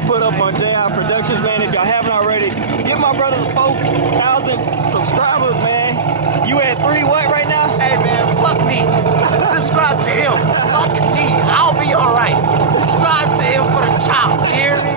gonna put up on JI Productions, man. If y'all haven't already, give my brother 4,000 subscribers, man. You at 3 what right now? Hey man, fuck me. Subscribe to him. Fuck me. I'll be alright. Subscribe to him for the top. You hear me?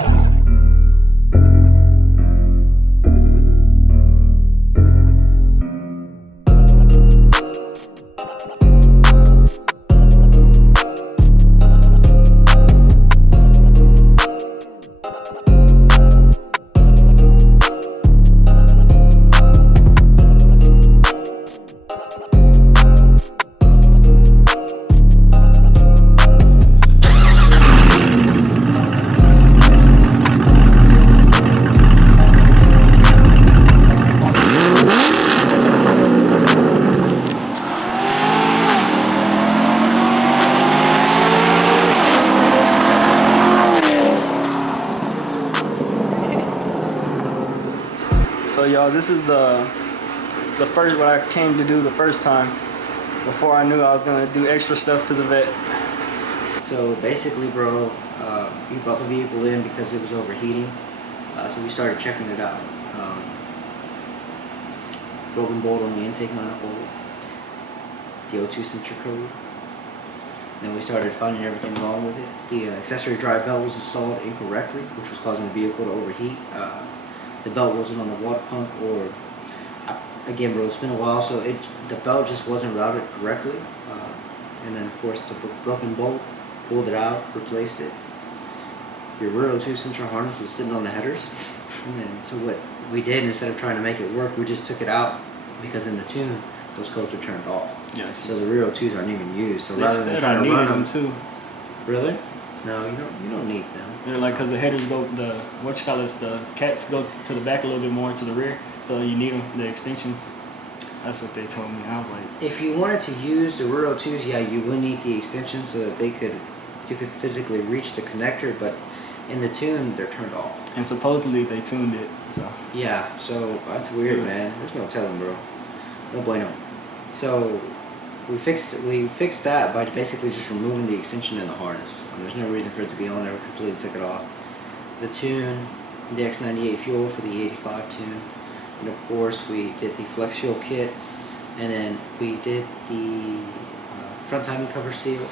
So y'all, this is the first what I came to do the first time before I knew I was gonna do extra stuff to the vet. So basically, bro, we brought the vehicle in because it was overheating. So we started checking it out. Broken bolt on the intake manifold, the O2 sensor code. Then we started finding everything wrong with it. The accessory drive belt was installed incorrectly, which was causing the vehicle to overheat. The belt wasn't on the water pump, or again, bro, it's been a while, so the belt just wasn't routed correctly. And then of course the broken bolt, pulled it out, replaced it. Your rear O2 sensor harness was sitting on the headers, and then so what we did, instead of trying to make it work, we just took it out because in the tune those codes are turned off. Yeah. So the rear O2s aren't even used. So rather than trying to run them too. Really? No, you don't need them. They're like, because the headers go, the cats go to the back a little bit more to the rear, so you need them, the extensions. That's what they told me. I was like, if you wanted to use the rear O2s, yeah, you would need the extensions so that you could physically reach the connector, but in the tune they're turned off. And supposedly they tuned it, so. Yeah, so that's weird, man. There's no telling, bro. No bueno. So we fixed that by basically just removing the extension in the harness. There's no reason for it to be on there. We completely took it off. The tune, the X98 fuel for the 85 tune, and of course we did the flex fuel kit, and then we did the front timing cover seal.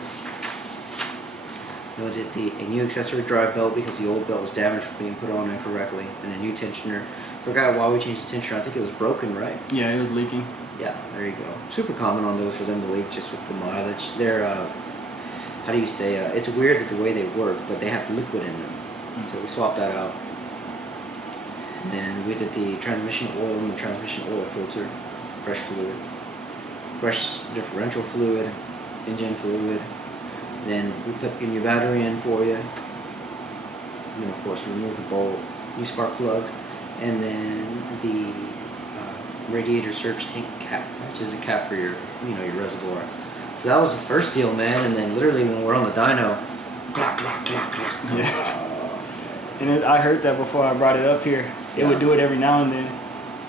Then we did a new accessory drive belt because the old belt was damaged from being put on incorrectly, and a new tensioner. Forgot why we changed the tensioner. I think it was broken, right? Yeah, it was leaking. Yeah, there you go. Super common on those for them to leak just with the mileage. They're, how do you say, it's weird that the way they work, but they have liquid in them. So we swapped that out. And then we did the transmission oil and the transmission oil filter, fresh fluid, fresh differential fluid, engine fluid. Then we put your new battery in for you. And then of course remove the bolt, new spark plugs, and then the radiator surge tank cap, which is a cap for your reservoir. So that was the first deal, man. And then literally when we're on the dyno, clock, clock, clock, clock. Yeah. And I heard that before I brought it up here. It would do it every now and then.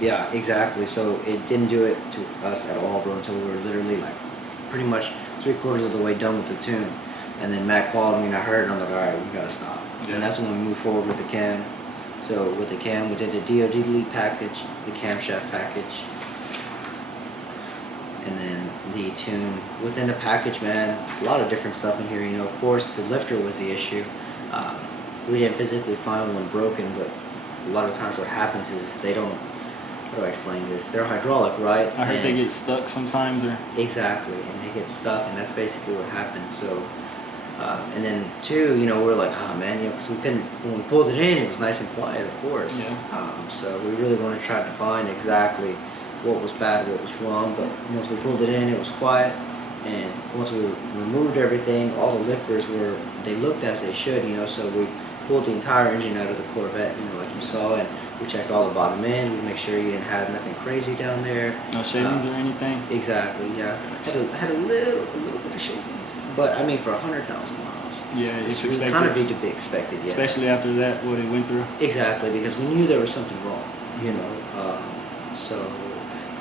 Yeah, exactly. So it didn't do it to us at all, bro, until we were literally like pretty much 3/4 of the way done with the tune. And then Matt called me and I heard it, and I'm like, all right, we gotta stop. Yeah. And that's when we moved forward with the cam. So with the cam, we did the DOD delete package, the camshaft package, and then the tune. Within the package, man, a lot of different stuff in here. Of course, the lifter was the issue. We didn't physically find one broken, but a lot of times what happens is they don't, how do I explain this? They're hydraulic, right? I heard they get stuck sometimes. Exactly, and they get stuck, and that's basically what happens. So. And then two, we're like, oh man, because we couldn't, when we pulled it in, it was nice and quiet, of course. Yeah. So we really want to try to find exactly what was bad, what was wrong. But once we pulled it in, it was quiet. And once we removed everything, all the lifters they looked as they should, So we pulled the entire engine out of the Corvette, like you saw, and we checked all the bottom end. We make sure you didn't have nothing crazy down there. No shavings or anything. Exactly. Yeah. Had a little bit of shavings, but I mean for 100,000 miles. Yeah, it's expected. Kind of be to be expected. Yeah. Especially after that, what it went through. Exactly, because we knew there was something wrong. So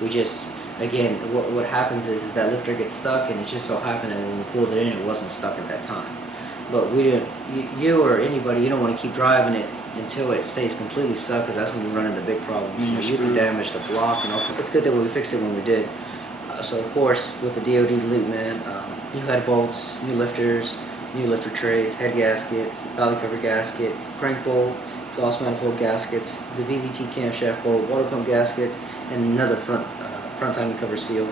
we just, again, what happens is that lifter gets stuck, and it just so happened that when we pulled it in, it wasn't stuck at that time. but we didn't. You or anybody, you don't want to keep driving it until it stays completely stuck, because that's when you run into big problems. You can damage the block and all. It's good that we fixed it when we did. So of course, with the DOD delete, man, new head bolts, new lifters, new lifter trays, head gaskets, valley cover gasket, crank bolt, exhaust manifold gaskets, the VVT camshaft bolt, water pump gaskets, and another front timing cover seal.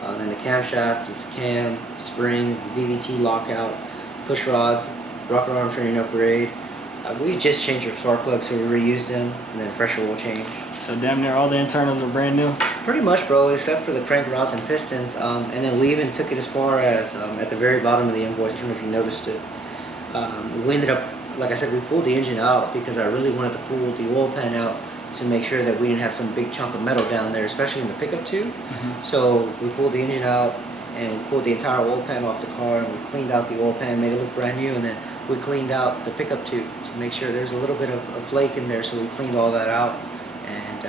Then the camshaft, the cam, spring, VVT lockout, push rods, rocker arm training upgrade. We just changed our spark plugs, so we reused them, and then fresh oil change. So damn near all the internals are brand new? Pretty much, bro, except for the crank rods and pistons. And then we even took it as far as, at the very bottom of the invoice, I don't know if you noticed it, we ended up, like I said, we pulled the engine out because I really wanted to pull the oil pan out to make sure that we didn't have some big chunk of metal down there, especially in the pickup tube. Mm-hmm. So we pulled the engine out, and we pulled the entire oil pan off the car, and we cleaned out the oil pan, made it look brand new, and then we cleaned out the pickup tube to make sure there's a little bit of a flake in there, so we cleaned all that out. And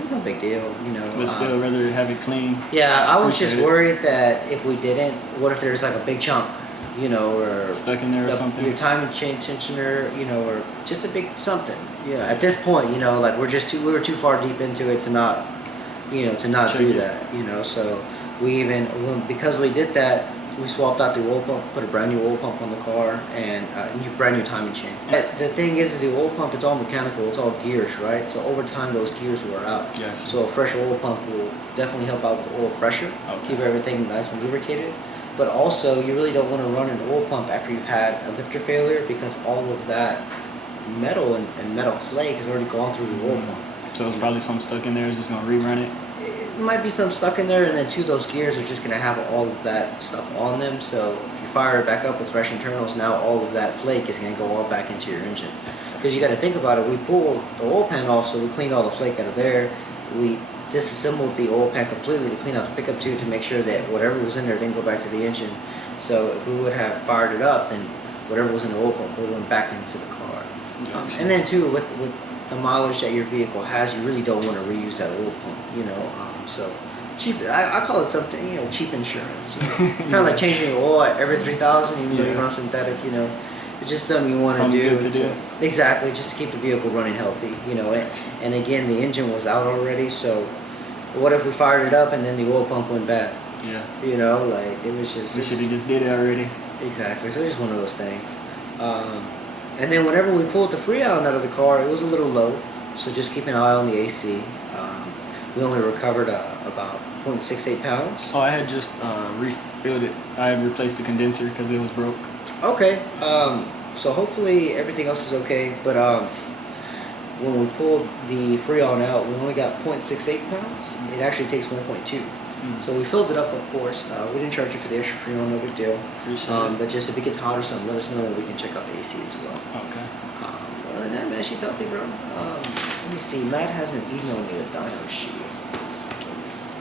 it's no big deal, you know. But still, rather have it clean. Yeah, I was just worried that if we didn't, what if there's like a big chunk, you know, or stuck in there or something. Your timing chain tensioner, you know, or just a big something. Yeah, at this point, you know, like we were too far deep into it to not, you know, to not do that, you know. So we even, because we did that, we swapped out the oil pump, put a brand new oil pump on the car, and a brand new timing chain. But the thing is the oil pump, it's all mechanical, it's all gears, right? So over time, those gears wear out. Gotcha. So a fresh oil pump will definitely help out with oil pressure, keep everything nice and lubricated. But also, you really don't want to run an oil pump after you've had a lifter failure, because all of that metal and metal flake has already gone through the oil pump. So it's probably some stuck in there, it's just going to rerun it? It might be some stuck in there, and then too, those gears are just going to have all of that stuff on them. So if you fire it back up with fresh internals, now all of that flake is going to go all back into your engine. Because you got to think about it, we pulled the oil pan off, so we cleaned all the flake out of there. We disassembled the oil pan completely to clean out the pickup tube to make sure that whatever was in there didn't go back to the engine. So if we would have fired it up, then whatever was in the oil pump would went back into the car. And then too, with the mileage that your vehicle has, you really don't want to reuse that oil pump, you know. So cheap, I call it something, you know, cheap insurance. You know? Kind of like changing your oil every 3,000, even though you run synthetic, you know. It's just something you want to do. Exactly, just to keep the vehicle running healthy, you know. And again, the engine was out already, so what if we fired it up and then the oil pump went bad? Yeah. You know, like, it was just... We should have just did it already. Exactly, so it's just one of those things. And then whenever we pulled the Freon out of the car, it was a little low, so just keep an eye on the AC. We only recovered about 0.68 pounds. Oh, I had just refilled it. I had replaced the condenser because it was broke. Okay, so hopefully everything else is okay, but when we pulled the Freon out, we only got 0.68 pounds. It actually takes 1.2. So we filled it up, of course. We didn't charge you for the extra Freon, no big deal. But just if it gets hot or something, let us know and we can check out the AC as well. Okay. Other than that, man, she's healthy, bro. Let me see. Matt hasn't emailed me the dyno sheet. Let me see.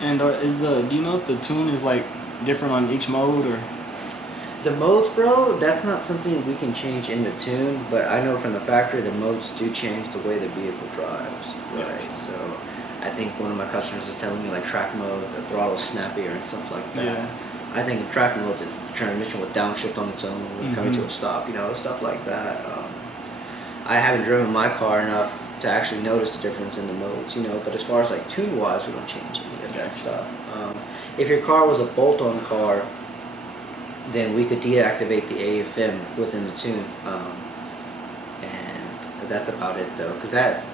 And do you know if the tune is like different on each mode or? The modes, bro, that's not something we can change in the tune, but I know from the factory the modes do change the way the vehicle drives, right? So I think one of my customers was telling me like track mode, the throttle's snappier and stuff like that. Yeah. I think in track mode the transmission would downshift on its own when coming to a stop, you know, stuff like that. I haven't driven my car enough to actually notice the difference in the modes, you know, but as far as like tune-wise, we don't change any of that stuff. If your car was a bolt-on car, then we could deactivate the AFM within the tune, and that's about it though. Because that,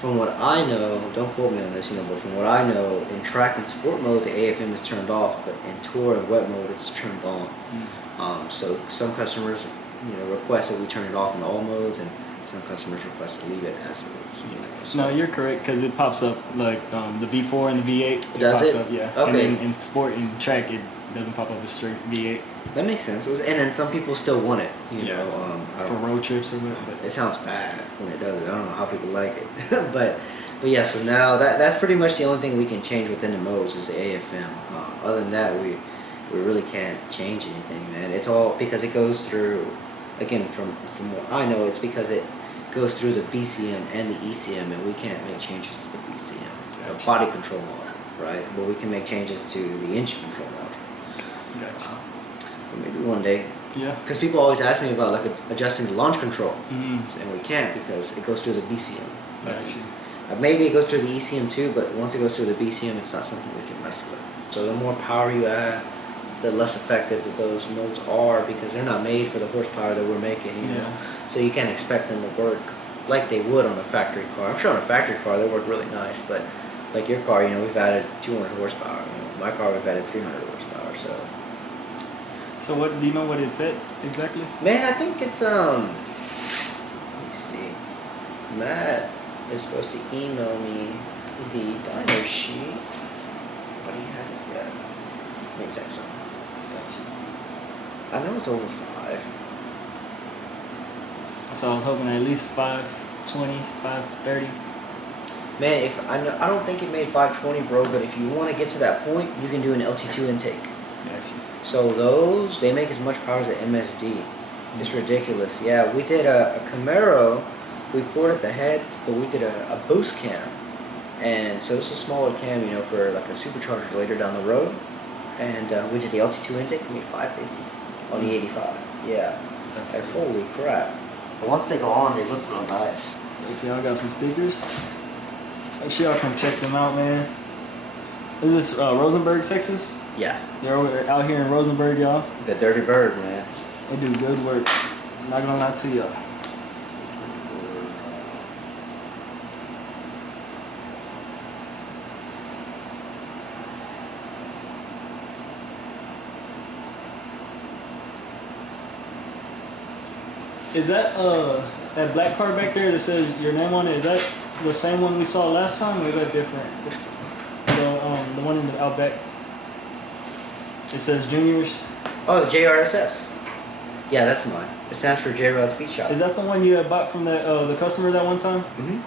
from what I know, don't quote me on this, you know, but from what I know, in track and sport mode the AFM is turned off, but in tour and wet mode it's turned on. So some customers, you know, request that we turn it off in all modes, and some customers request to leave it as it is. You know, so. No, you're correct, because it pops up like the V4 and the V8. Does pops it? Up, yeah. Okay. And then in sport and track it doesn't pop up as straight V8. That makes sense. And then some people still want it, you know. For road trips or whatever. It sounds bad when it does it. I don't know how people like it. but yeah, so now that's pretty much the only thing we can change within the modes is the AFM. Other than that, we really can't change anything, man. It's all because it goes through, again, from what I know, it's because it goes through the BCM and the ECM, and we can't make changes to the BCM, the body control module, right? But we can make changes to the engine control module. Gotcha. Maybe one day. Yeah. Because people always ask me about like adjusting the launch control, Mm-hmm. and we can't because it goes through the BCM. Actually. Maybe it goes through the ECM too, but once it goes through the BCM, it's not something we can mess with. So the more power you add, the less effective that those modes are because they're not made for the horsepower that we're making. You know? Yeah. So you can't expect them to work like they would on a factory car. I'm sure on a factory car they work really nice, but like your car, you know, we've added 200 horsepower. You know, my car we've added 300 horsepower. So what do you know what it's at exactly? Man, I think it's let me see. Matt is supposed to email me the dyno sheet, but he hasn't yet. Let me text him. I know it's over 5. So I was hoping at least 520, 530. Man, if I don't think it made 520, bro. But if you want to get to that point, you can do an LT2 intake. Actually. So those they make as much power as an MSD. It's ridiculous. Yeah, we did a Camaro. We ported the heads, but we did a boost cam, and so it's a smaller cam, you know, for like a supercharger later down the road. And we did the LT2 intake. We made 550 on the 85. Yeah, That's like holy crap. But once they go on, they look real nice. If y'all got some stickers, make sure y'all come check them out, man. Is this Rosenberg, Texas? Yeah, They're out here in Rosenberg, y'all. the Dirty Bird, man. They do good work. I'm not gonna lie to y'all. Is that black car back there that says your name on it? Is that the same one we saw last time, or is that different? The one in the Outback. It says Juniors. Oh, the JRSS. Yeah, that's mine. It stands for J-Rod Speed Shop. Is that the one you had bought from the customer that one time? Mm-hmm.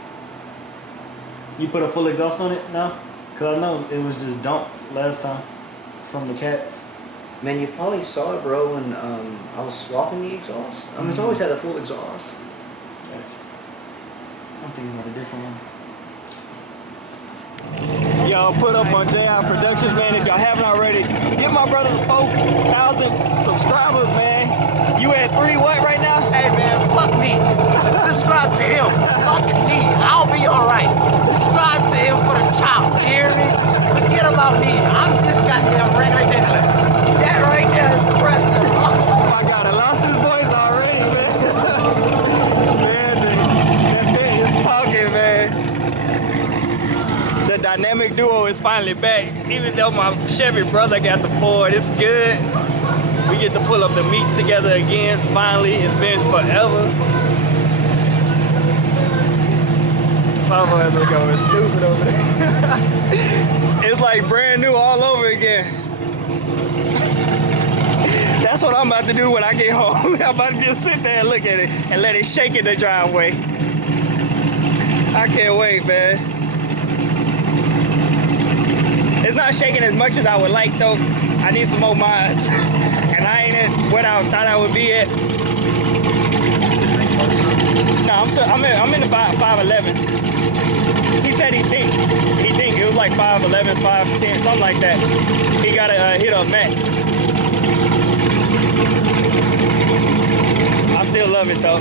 You put a full exhaust on it now? Cause I know it was just dumped last time from the cats. Man, you probably saw it, bro, when I was swapping the exhaust. It's always had a full exhaust. I'm thinking about a different one. Y'all put up on JI Productions, man. If y'all haven't already, give my brother 4,000 subscribers, man. You at 3 what right now? Hey man, fuck me. Subscribe to him. Fuck me. I'll be alright. Subscribe to him for the top. You hear me? Forget about me. I'm just goddamn regular diddler. That right there is pressure. Oh my God, I lost his voice already, man. Man, that thing is talking, man. The dynamic duo is finally back. Even though my Chevy brother got the Ford, it's good. We get to pull up the meets together again, finally. It's been forever. My boys are going stupid over there. It's like brand new all over again. That's what I'm about to do when I get home. I'm about to just sit there and look at it and let it shake in the driveway. I can't wait, man. It's not shaking as much as I would like though. I need some more mods. And I ain't at what I thought I would be at. No, I'm in the 511. He said he think it was like 511, 510, something like that. He got a hit up Matt. I still love it though.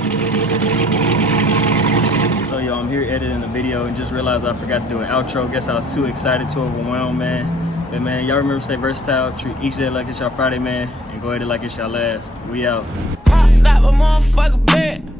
So yo, I'm here editing the video and just realized I forgot to do an outro. Guess I was too excited, too overwhelmed, man. But man, y'all remember, stay versatile, treat each day like it's y'all Friday, man, and go ahead like it's y'all last. We out. Pop that motherfucker bed.